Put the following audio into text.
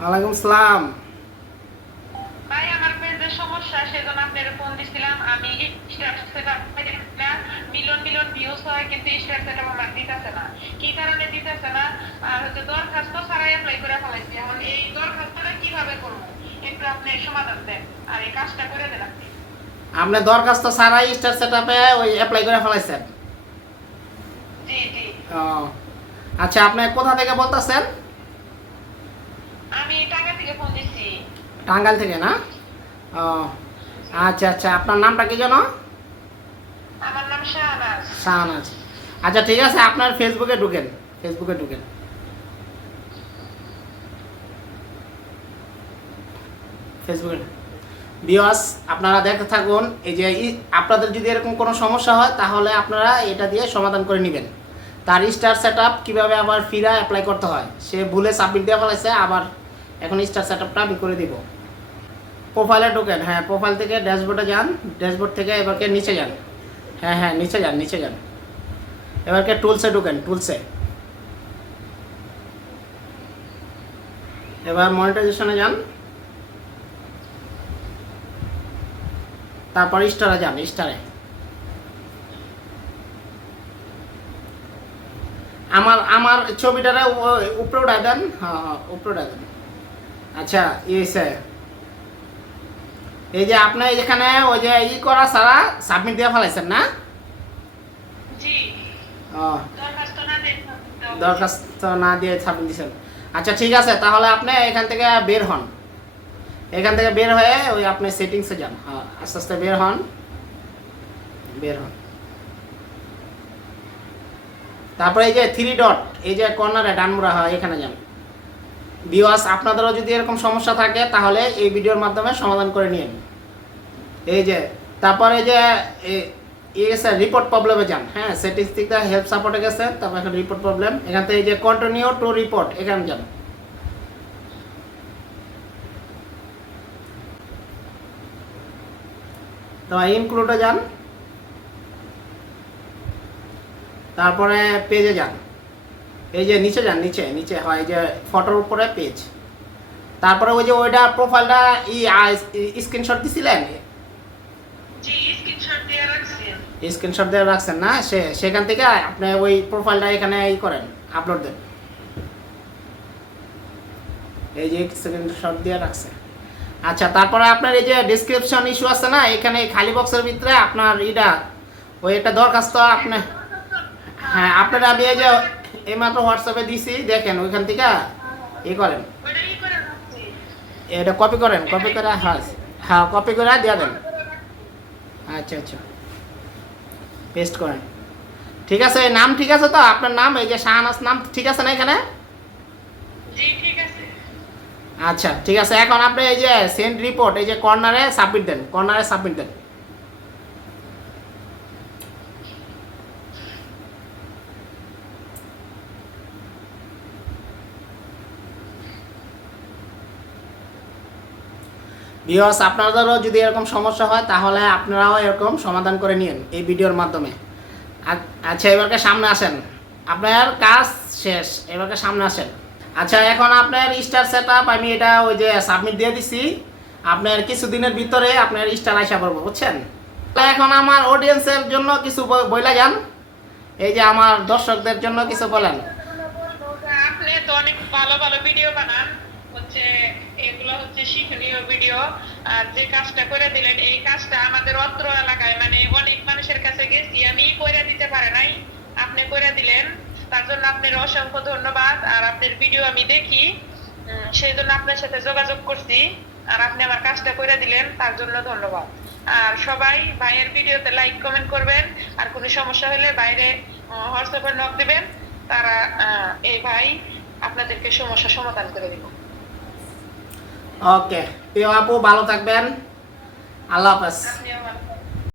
ওয়ালাইকুম সালাম। ভাই আমার পেজের সমস্যা, সেজন্য আপনার ফোন দিছিলাম। আমি মিলিয়ন মিলিয়ন ভিউজ হয়, কিন্তু স্টার সেটআপ আমার দিতেছে না। কি কারণে দিতেছে না? আর হচ্ছে দরখাস্ত ছাড়াই অ্যাপ্লাই করে ফেলাইছি। এখন এই দরখাস্তটা কিভাবে করবো, একটু আপনি সমাধান দেন আর এই কাজটা করে দেন আপনি। আপনি দরখাস্ত ছাড়াই স্টার সেটআপে ওই অ্যাপ্লাই করে ফেলাইছেন? জি জি। ও আচ্ছা, আপনি কোথা থেকে বলতেছেন? আমি টাকা থেকে ফোন দিচ্ছি। টাঙ্গাইল থেকে না? ও আচ্ছা আচ্ছা, আপনার নামটা কি যেন? আমার নাম শাহনাজ। শাহনাজ। আচ্ছা ঠিক আছে, আপনার ফেসবুকে ঢুকেন, ফেসবুকে ঢুকেন। ফেসবুকে ভিউয়ার্স আপনারা দেখতে থাকুন। এই যে আপনাদের যদি এরকম কোনো সমস্যা হয় তাহলে আপনারা এটা দিয়ে সমাধান করে নেবেন। তার স্টার সেটআপ কীভাবে আবার ফিরা অ্যাপ্লাই করতে হয়, সে ভুলে সাবমিট দিয়ে ফেলেছে, আবার এখন স্টার সেটআপটা আমি করে দিব। প্রোফাইলে ঢোকেন, হ্যাঁ প্রোফাইল থেকে ড্যাশবোর্ডে যান, ড্যাশবোর্ড থেকে এবারকে নিচে যান, হ্যাঁ হ্যাঁ নিচে যান, নিচে যান। এবারকে টুলসে ঢোকেন, টুলসে। এবার মনিটাইজেশনে যান, তারপর স্টারে যান, স্টারে। আমার আমার ছবিটারে উপরে উঠাই দেন, হ্যাঁ হ্যাঁ উপরে উঠাই দেন। আচ্ছা ইয়েছে, এই যে আপনি এখানে ওই যে করা ছাড়া সাবমিট দিয়ে ফেলাইছেন না? জি। ও দরখাস্ত না দেন। দরখাস্ত না দিয়ে সাবমিট দিয়েছেন। আচ্ছা ঠিক আছে, তাহলে আপনি এখান থেকে বের হন। এখান থেকে বের হয়ে ওই আপনি সেটিংসে যান, হ্যাঁ আস্তে আস্তে বের হন, বের হন। তারপরে এই যে থ্রি ডট, এই যে কর্নারে ডানমুড়া হয়, এখানে যান। ভিউয়ার্স আপনাদেরও যদি এরকম সমস্যা থাকে তাহলে এই ভিডিওর মাধ্যমে সমাধান করে নিন। এই যে তারপরে এই যে গেছে রিপোর্ট প্রবলেমে যান, হ্যাঁ সেটিংস থেকে হেল্প সাপোর্টে গেছে, তারপর এখন রিপোর্ট প্রবলেম, এখান থেকে এই যে কন্টিনিউ টু রিপোর্ট এখানে যান। তো ইনক্লুডে যান, তারপরে পেজে যান। এই যে নিচে যান, নিচে নিচে হয় যে ফটোর উপরে পেজ। তারপরে ওই যে ওইটা প্রোফাইলটা স্ক্রিনশট দিছিলেন, জি স্ক্রিনশট দিয়ে রাখছি। স্ক্রিনশট দিয়ে রাখছেন না, সেখান থেকে আপনি ওই প্রোফাইলটা এখানে করেন, আপলোড দেন। এই যে স্ক্রিনশট দিয়ে রাখছে। আচ্ছা তারপরে আপনার এই যে ডেসক্রিপশন ইস্যু আছে না, এখানে খালি বক্সের ভিতরে আপনার এটা ওই একটা দরখাস্ত আপনি, হ্যাঁ আপনারা আমি এই যে এইমাত্র হোয়াটসঅ্যাপে দিছি, দেখেন ওইখান থেকে করেন, ওটাই করে রাখছি। এটা কপি করেন, কপি করে হ্যাঁ হ্যাঁ কপি করে দিয়ে দেন। আচ্ছা আচ্ছা পেস্ট করেন। ঠিক আছে, এই নাম ঠিক আছে তো? আপনার নাম এই যে শাহনাজ নাম ঠিক আছে না এখানে? জি ঠিক আছে। আচ্ছা ঠিক আছে, এখন আপনি এই যে সেন্ড রিপোর্ট এই যে কর্নারে সাবমিট দেন, কর্নারে সাবমিট দেন। ভিউয়ার্স আপনাদেরও যদি এরকম সমস্যা হয় তাহলে আপনারাও এরকম সমাধান করে নিন এই ভিডিওর মাধ্যমে। আচ্ছা এবারকে সামনে আসেন, আপনার কাজ শেষ, এবারকে সামনে আসেন। আচ্ছা এখন আপনার স্টার সেটআপ আমি এটা ওই যে সাবমিট দিয়ে দিছি, আপনার কিছুদিনের ভিতরে আপনার স্টার আইসা পড়বো, বুঝছেন? এখন আমার অডিয়েন্সের জন্য কিছু বইলা যান, এই যে আমার দর্শকদের জন্য কিছু বলেন। আপনি তো অনেক ভালো ভালো ভিডিও বানান, হচ্ছে এগুলো হচ্ছে শিক্ষণীয় ভিডিও। আর যে কাজটা করে দিলেন, এই কাজটা আমাদের অত্র এলাকায় মানে অনেক মানুষের কাছে গেছি, আমি করে দিতে পারে নাই, আপনি করে দিলেন, তার জন্য আপনার অসংখ্য ধন্যবাদ। আর আপনার ভিডিও আমি দেখি, সেই জন্য আপনার সাথে যোগাযোগ করছি, আর আপনি আমার কাজটা করে দিলেন, তার জন্য ধন্যবাদ। আর সবাই ভাইয়ের ভিডিওতে লাইক কমেন্ট করবেন, আর কোনো সমস্যা হলে বাইরে হোয়াটসঅ্যাপে নক দিবেন, তারা এই ভাই আপনাদেরকে সমস্যা সমাধান করে দিব। ওকে প্রিয় আপু, ভালো থাকবেন, আল্লাহ হাফেজ। আপনিও